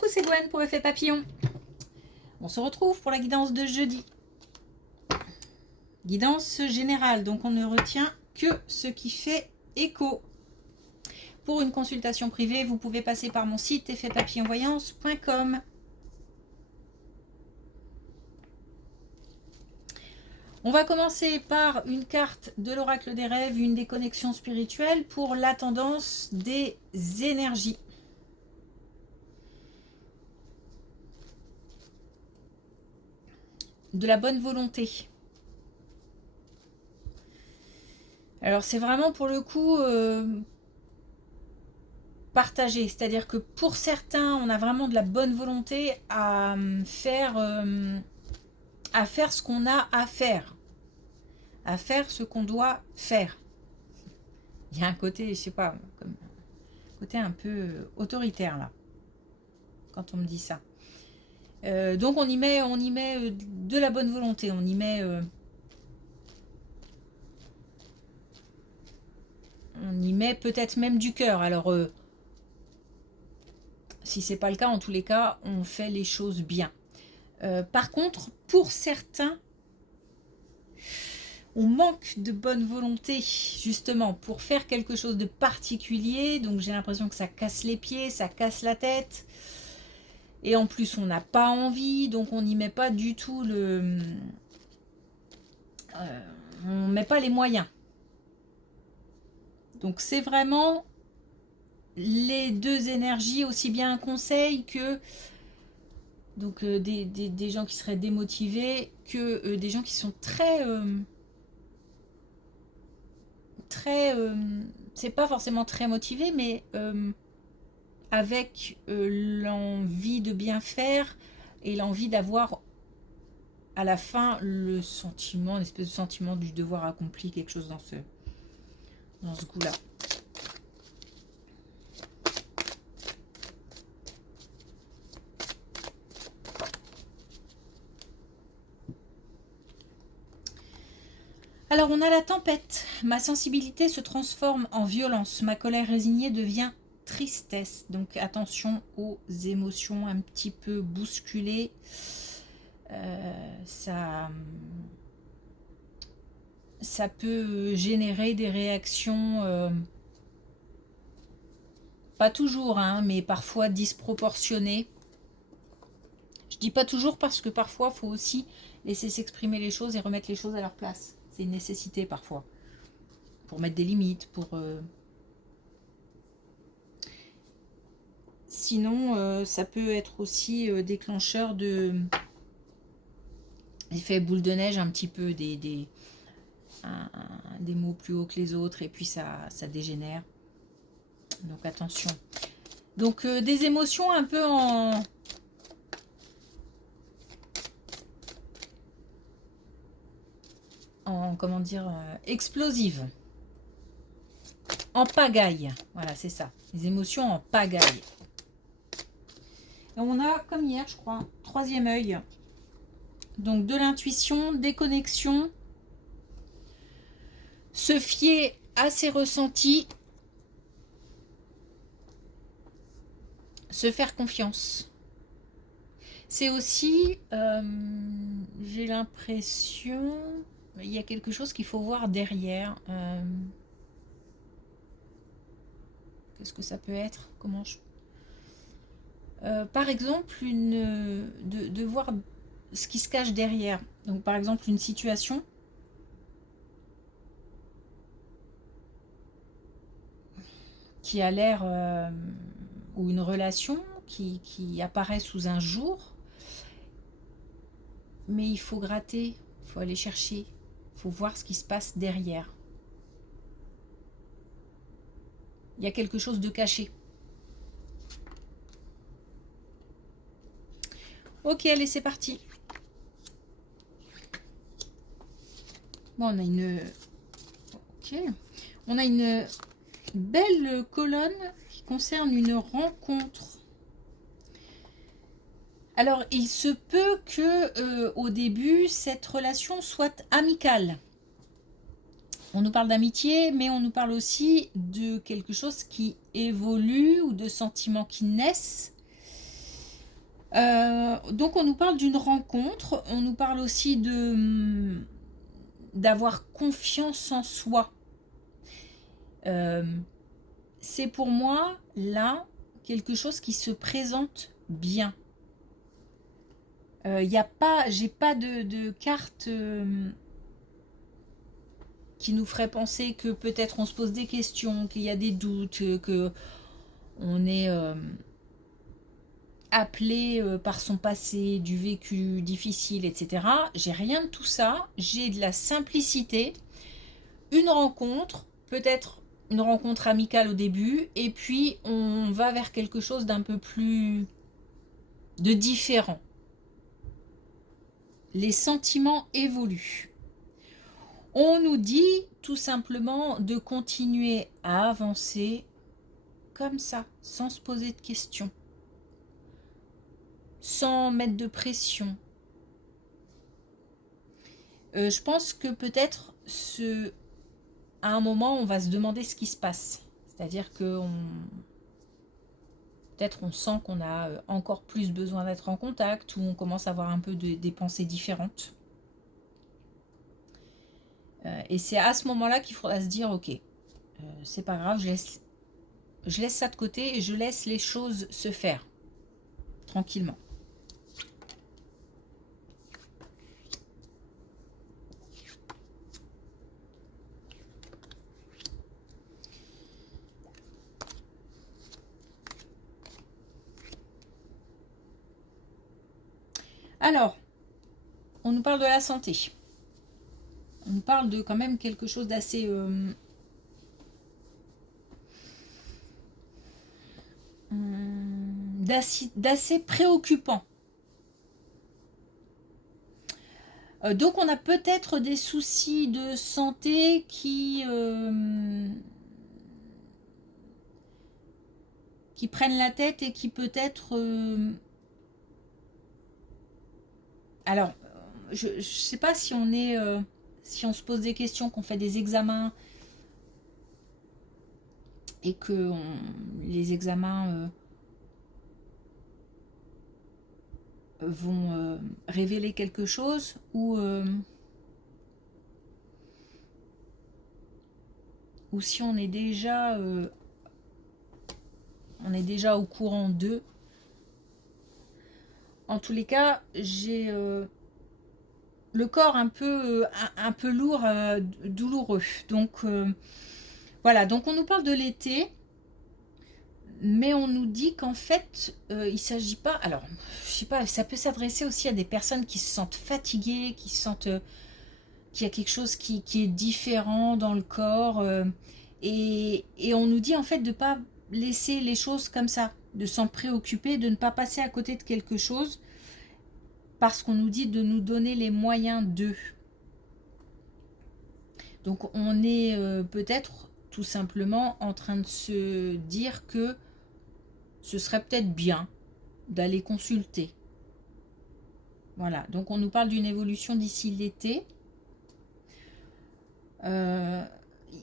Coucou, c'est Gwen pour Effet Papillon. On se retrouve pour la guidance de jeudi. Guidance générale, donc on ne retient que ce qui fait écho. Pour une consultation privée, vous pouvez passer par mon site effetpapillonvoyance.com. On va commencer par une carte de l'oracle des rêves, une des connexions spirituelles pour la tendance des énergies. De la bonne volonté. Alors c'est vraiment pour le coup partagé, c'est-à-dire que pour certains on a vraiment de la bonne volonté à faire ce qu'on a à faire ce qu'on doit faire. Il y a un côté, je sais pas, comme un côté un peu autoritaire là, quand on me dit ça. Donc on y met de la bonne volonté, on y met peut-être même du cœur. Alors si c'est pas le cas, en tous les cas, on fait les choses bien. Par contre, pour certains, on manque de bonne volonté justement pour faire quelque chose de particulier. Donc j'ai l'impression que ça casse les pieds, ça casse la tête. Et en plus, on n'a pas envie, donc on n'y met pas du tout on met pas les moyens. Donc c'est vraiment les deux énergies, aussi bien un conseil que donc des gens qui seraient démotivés, que des gens qui sont très c'est pas forcément très motivés, mais avec l'envie de bien faire et l'envie d'avoir à la fin le sentiment, une espèce de sentiment du devoir accompli, quelque chose dans ce goût-là. Alors on a la tempête. Ma sensibilité se transforme en violence. Ma colère résignée devient tristesse. Donc attention aux émotions un petit peu bousculées. Ça peut générer des réactions pas toujours, hein, mais parfois disproportionnées. Je dis pas toujours parce que parfois il faut aussi laisser s'exprimer les choses et remettre les choses à leur place. C'est une nécessité parfois. Pour mettre des limites, Sinon, ça peut être aussi déclencheur de effet boule de neige, un petit peu des mots plus hauts que les autres, et puis ça dégénère. Donc attention. Donc des émotions un peu comment dire, explosives. En pagaille. Voilà, c'est ça. Les émotions en pagaille. Et on a, comme hier, je crois, troisième œil. Donc de l'intuition, des connexions. Se fier à ses ressentis. Se faire confiance. C'est aussi, j'ai l'impression, il y a quelque chose qu'il faut voir derrière. Qu'est-ce que ça peut être? Comment par exemple, de voir ce qui se cache derrière. Donc par exemple, une situation qui a l'air, ou une relation qui apparaît sous un jour, mais il faut gratter, il faut aller chercher, il faut voir ce qui se passe derrière. Il y a quelque chose de caché. Ok, allez, c'est parti. Bon, on a une... Ok. On a une belle colonne qui concerne une rencontre. Alors, il se peut que au début, cette relation soit amicale. On nous parle d'amitié, mais on nous parle aussi de quelque chose qui évolue ou de sentiments qui naissent Donc on nous parle d'une rencontre, on nous parle aussi d'avoir confiance en soi. C'est pour moi, là, quelque chose qui se présente bien. J'ai pas de carte qui nous ferait penser que peut-être on se pose des questions, qu'il y a des doutes, que on est appelé par son passé, du vécu difficile, etc. J'ai rien de tout ça. J'ai de la simplicité, une rencontre, peut-être une rencontre amicale au début, et puis on va vers quelque chose d'un peu plus de différent. Les sentiments évoluent. On nous dit tout simplement de continuer à avancer comme ça, sans se poser de questions, sans mettre de pression. Je pense que peut-être à un moment, on va se demander ce qui se passe. C'est-à-dire que peut-être on sent qu'on a encore plus besoin d'être en contact, ou on commence à avoir un peu des pensées différentes. Et c'est à ce moment-là qu'il faudra se dire, ok, c'est pas grave, je laisse ça de côté et je laisse les choses se faire tranquillement. Alors, on nous parle de la santé. On nous parle de quand même quelque chose d'assez préoccupant. Donc on a peut-être des soucis de santé qui prennent la tête et qui peut-être... alors, je ne sais pas si on est... si on se pose des questions, qu'on fait des examens et que les examens vont révéler quelque chose, ou si on est déjà au courant d'eux. En tous les cas, j'ai le corps un peu lourd, douloureux. Donc voilà, donc on nous parle de l'été, mais on nous dit qu'en fait, il ne s'agit pas... Alors, je sais pas, ça peut s'adresser aussi à des personnes qui se sentent fatiguées, qui se sentent... qu'il y a quelque chose qui est différent dans le corps. Et on nous dit en fait de ne pas laisser les choses comme ça, de s'en préoccuper, de ne pas passer à côté de quelque chose, parce qu'on nous dit de nous donner les moyens d'eux. Donc on est peut-être tout simplement en train de se dire que ce serait peut-être bien d'aller consulter. Voilà, donc on nous parle d'une évolution d'ici l'été.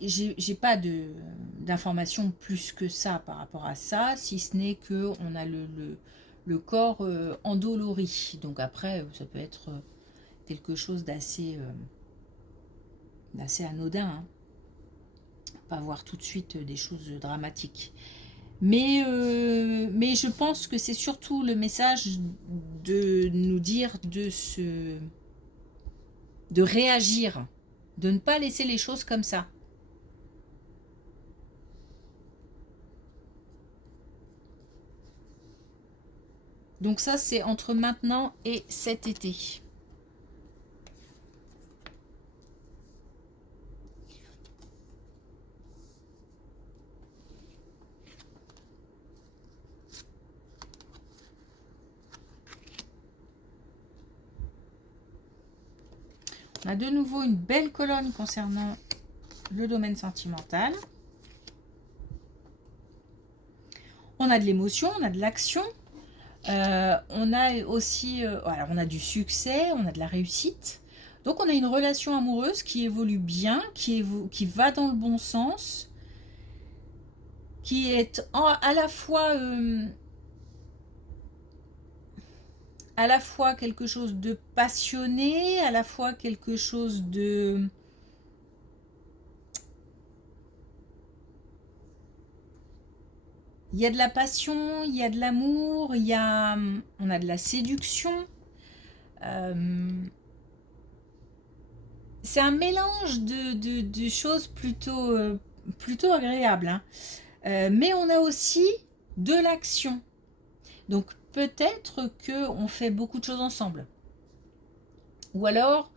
J'ai pas d'informations plus que ça par rapport à ça, si ce n'est que on a le corps endolori. Donc après, ça peut être quelque chose d'assez anodin, hein. Pas voir tout de suite des choses dramatiques. Mais je pense que c'est surtout le message de nous dire de réagir, de ne pas laisser les choses comme ça. Donc ça, c'est entre maintenant et cet été. On a de nouveau une belle colonne concernant le domaine sentimental. On a de l'émotion, on a de l'action. On a aussi alors on a du succès, on a de la réussite. Donc on a une relation amoureuse qui évolue bien, qui va dans le bon sens, qui est à la fois à la fois quelque chose de passionné, à la fois quelque chose de... Il y a de la passion, il y a de l'amour, on a de la séduction. C'est un mélange de choses plutôt agréables, hein. Mais on a aussi de l'action. Donc peut-être qu'on fait beaucoup de choses ensemble. Ou alors,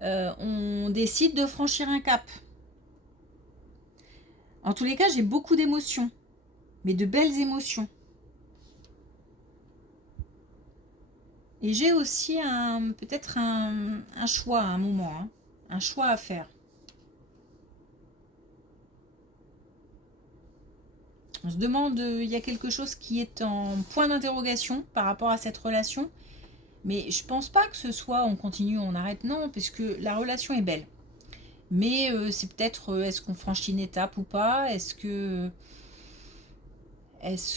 on décide de franchir un cap. En tous les cas, j'ai beaucoup d'émotions, mais de belles émotions. Et j'ai aussi peut-être un choix à un moment, hein, un choix à faire. On se demande, il y a quelque chose qui est en point d'interrogation par rapport à cette relation. Mais je pense pas que ce soit on continue, on arrête, non, puisque la relation est belle. Mais c'est peut-être, est-ce qu'on franchit une étape ou pas? Est-ce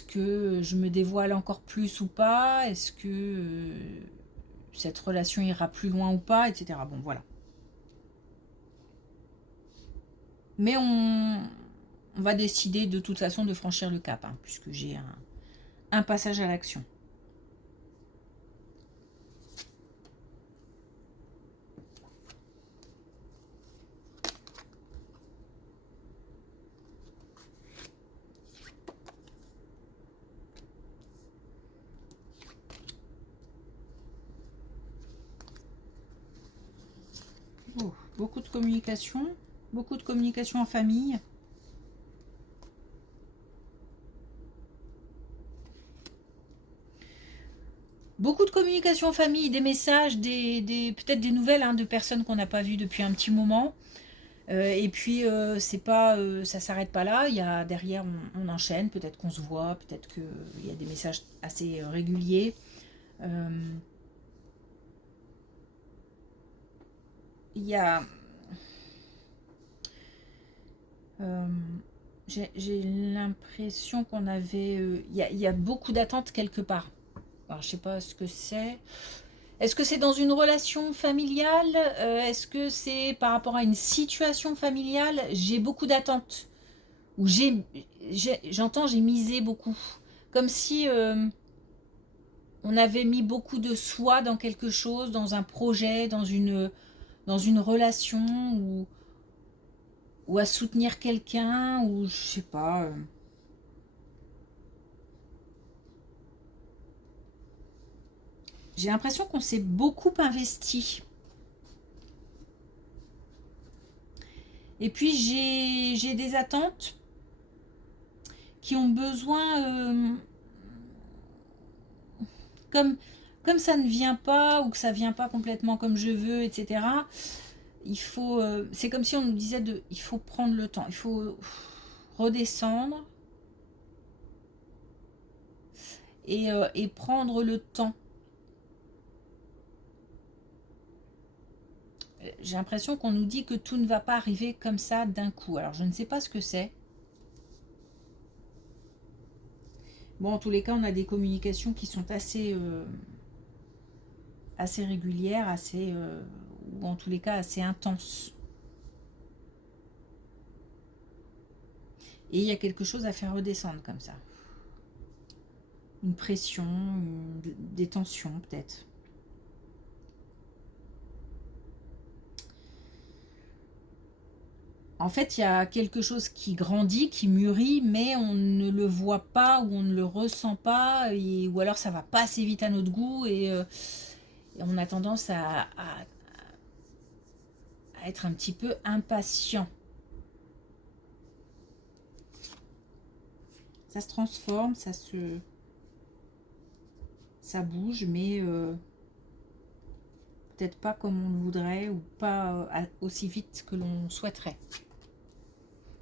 que je me dévoile encore plus ou pas? Est-ce que cette relation ira plus loin ou pas, etc. Bon, voilà. Mais on va décider de toute façon de franchir le cap, hein, puisque j'ai un passage à l'action. Oh, beaucoup de communication en famille. Beaucoup de communication en famille, des messages, peut-être des nouvelles, hein, de personnes qu'on n'a pas vues depuis un petit moment. Et puis c'est pas, ça s'arrête pas là. Il y a derrière, on enchaîne. Peut-être qu'on se voit, peut-être qu'il y a des messages assez réguliers. Euh, Il y a, euh, j'ai l'impression qu'on avait, il y a beaucoup d'attentes quelque part. Alors je sais pas ce que c'est. Est-ce que c'est dans une relation familiale? Est-ce que c'est par rapport à une situation familiale? J'ai beaucoup d'attentes. Ou j'entends, j'ai misé beaucoup. Comme si on avait mis beaucoup de soi dans quelque chose, dans un projet, dans une relation, ou à soutenir quelqu'un, ou je sais pas. J'ai l'impression qu'on s'est beaucoup investi. Et puis j'ai des attentes qui ont besoin, comme, comme ça ne vient pas, ou que ça vient pas complètement comme je veux, etc. C'est comme si on nous disait il faut prendre le temps, il faut redescendre et prendre le temps. J'ai l'impression qu'on nous dit que tout ne va pas arriver comme ça d'un coup. Alors je ne sais pas ce que c'est. Bon, en tous les cas, on a des communications qui sont assez régulières, ou en tous les cas assez intenses. Et il y a quelque chose à faire redescendre comme ça. Une pression, des tensions peut-être. En fait, il y a quelque chose qui grandit, qui mûrit, mais on ne le voit pas ou on ne le ressent pas, ou alors ça va pas assez vite à notre goût, et on a tendance à être un petit peu impatient. Ça se transforme, ça bouge, mais peut-être pas comme on le voudrait, ou pas aussi vite que l'on souhaiterait.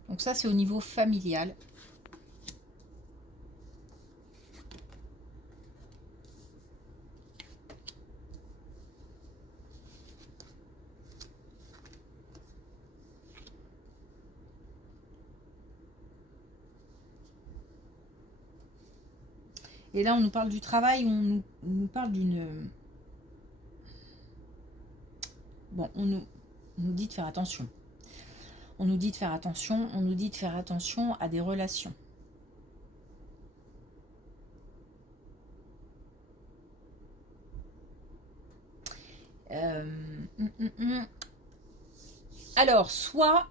Donc ça, c'est au niveau familial. Et là, on nous parle du travail, on nous parle d'une... Bon, on nous dit de faire attention. On nous dit de faire attention, on nous dit de faire attention à des relations. Alors, soit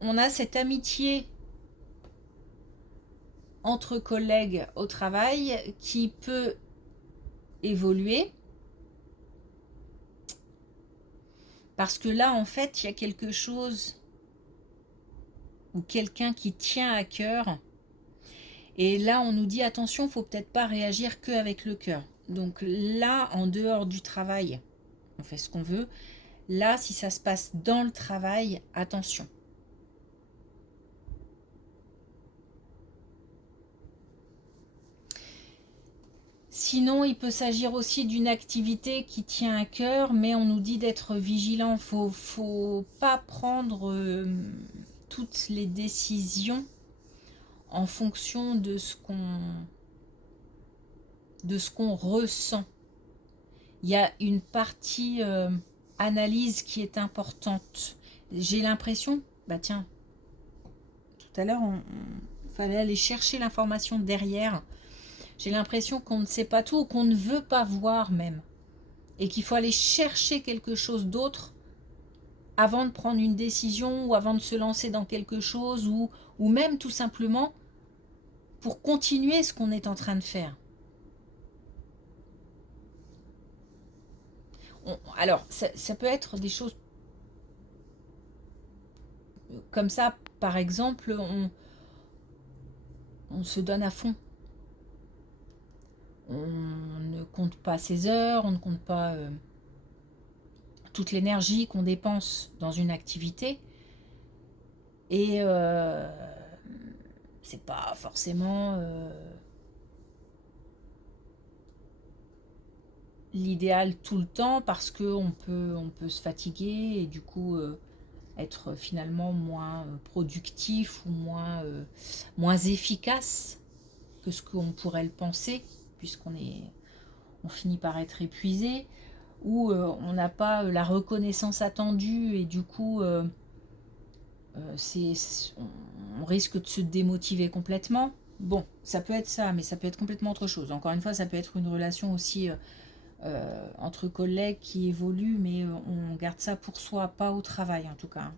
on a cette amitié entre collègues au travail qui peut évoluer. Parce que là, en fait, il y a quelque chose ou quelqu'un qui tient à cœur. Et là, on nous dit, attention, il ne faut peut-être pas réagir qu'avec le cœur. Donc là, en dehors du travail, on fait ce qu'on veut. Là, si ça se passe dans le travail, attention. Sinon, il peut s'agir aussi d'une activité qui tient à cœur, mais on nous dit d'être vigilant. Faut pas prendre toutes les décisions en fonction de ce qu'on ressent. Il y a une partie analyse qui est importante. J'ai l'impression, bah tiens, tout à l'heure, il fallait aller chercher l'information derrière. J'ai l'impression qu'on ne sait pas tout ou qu'on ne veut pas voir même. Et qu'il faut aller chercher quelque chose d'autre avant de prendre une décision ou avant de se lancer dans quelque chose ou même tout simplement pour continuer ce qu'on est en train de faire. Alors, ça peut être des choses comme ça. Par exemple, on se donne à fond. On ne compte pas ses heures, on ne compte pas toute l'énergie qu'on dépense dans une activité. Et c'est pas forcément l'idéal tout le temps parce qu'on peut se fatiguer et du coup être finalement moins productif ou moins efficace que ce qu'on pourrait le penser, puisqu'on finit par être épuisé, ou on n'a pas la reconnaissance attendue et du coup on risque de se démotiver complètement. Bon, ça peut être ça, mais ça peut être complètement autre chose. Encore une fois, ça peut être une relation aussi entre collègues qui évolue, mais on garde ça pour soi, pas au travail en tout cas.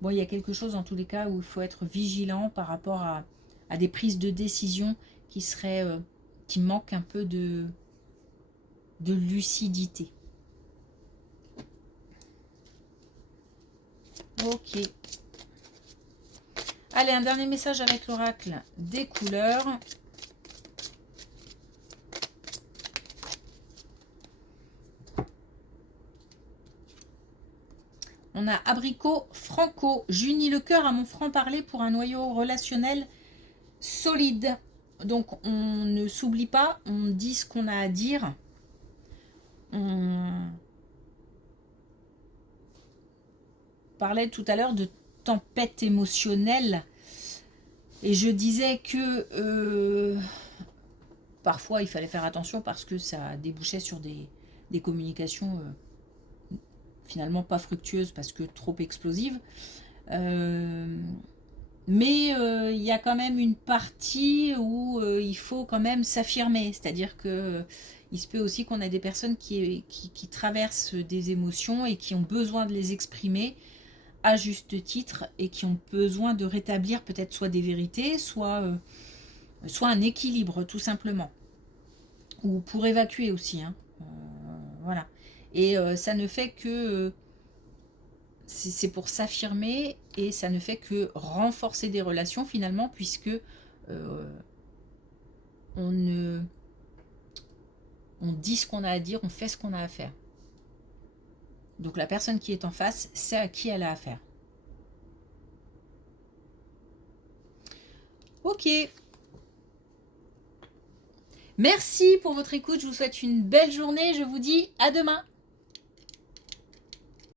Bon, il y a quelque chose en tous les cas où il faut être vigilant par rapport à des prises de décision qui manquent un peu de lucidité. Ok. Allez, un dernier message avec l'oracle des couleurs. On a abricot franco. J'unis le cœur à mon franc-parler pour un noyau relationnel solide. Donc, on ne s'oublie pas, on dit ce qu'on a à dire. On parlait tout à l'heure de tempête émotionnelle. Et je disais que parfois, il fallait faire attention parce que ça débouchait sur des communications finalement pas fructueuses parce que trop explosives. Mais il y a quand même une partie où il faut quand même s'affirmer. C'est-à-dire que il se peut aussi qu'on ait des personnes qui traversent des émotions et qui ont besoin de les exprimer à juste titre et qui ont besoin de rétablir peut-être soit des vérités, soit un équilibre tout simplement. Ou pour évacuer aussi. Hein. Voilà. Et ça ne fait que... c'est pour s'affirmer et ça ne fait que renforcer des relations finalement puisque on dit ce qu'on a à dire, on fait ce qu'on a à faire. Donc la personne qui est en face sait à qui elle a affaire. Ok. Merci pour votre écoute, je vous souhaite une belle journée, je vous dis à demain.